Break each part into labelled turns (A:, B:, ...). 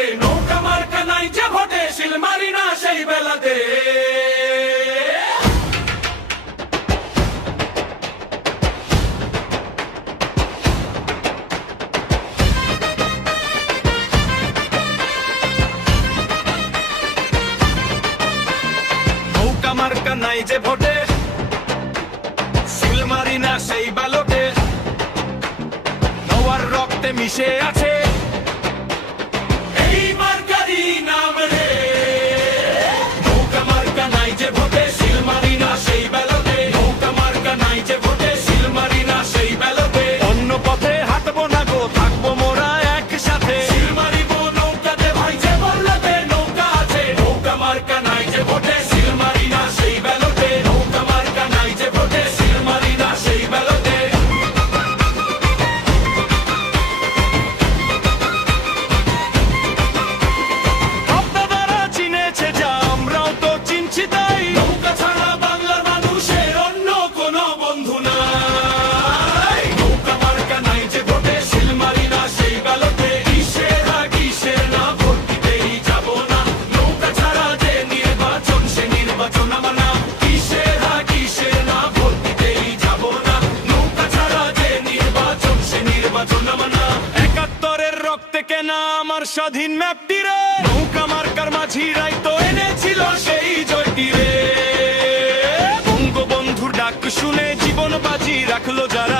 A: বেলাতে, নৌকা মার্কা নাই যে ভোটে শিল না সেই বেলাতে। নাই যে ভোটে না সেই নওয়ার রক্তে মিশে আছে একাত্তরের রক্তে কেনা আমার স্বাধীন ম্যাপটি রে। নৌকা মার্কার মাঝিরাই তো এনেছিল সেই জয়টি রে। বঙ্গবন্ধুর ডাক শুনে জীবন বাজি রাখল যারা।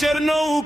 A: should've known.